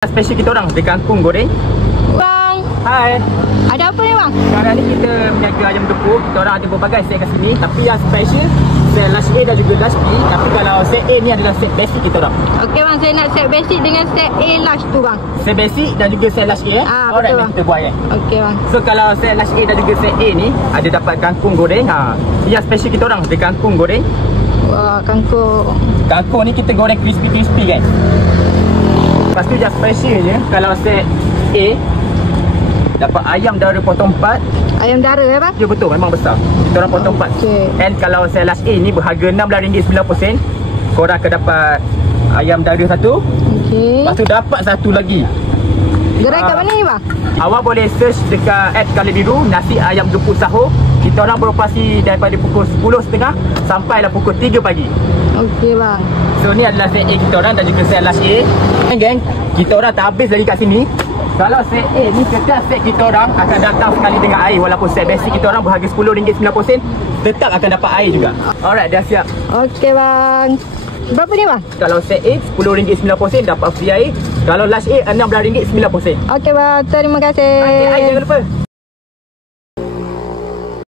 Special kita orang di kangkung goreng. Bang, Hai. ada apa ni bang? Sekarang ni kita berniaga ayam gepuk. Kita orang ada berbagai set kat sini. Tapi yang special set large A dan juga large B. Tapi kalau set A ni adalah set basic kita orang. Okey bang, saya nak set basic dengan set A large tu bang. Set basic dan juga set large A. Betul Alright, bang. kita buat Okey bang. So kalau set large A dan juga set A ni ada dapat kangkung goreng. Yang special kita orang di kangkung goreng. Wah, kangkung. Kangkung ni kita goreng crispy guys. Lepas tu yang special je kalau set A dapat ayam dara potong 4. Ayam dara bang? Ya betul, memang besar. Kita orang potong 4. Okey. And kalau set large A ni berharga RM16.90. Korang akan dapat ayam dara satu. Okey. Lepas tu dapat satu lagi. Gerai kat mana ni bang? Awak boleh search dekat @ biru nasi ayam gepuk sahur. Kita orang beroperasi daripada pukul 10.30 sampailah pukul 3 pagi. Okey bang. So ni adalah set A kita orang dan juga set large A. Geng, kita orang tak habis lagi kat sini. Kalau set A ni setiap set kita orang akan datang sekali dengan air. Walaupun set basic kita orang berharga RM10.90, tetap akan dapat air juga. Alright, dah siap. Okey bang. Berapa ni bang? Kalau set A RM10.90 dapat free air. Kalau large A RM16.90. Okey bang, terima kasih. Air jangan lupa.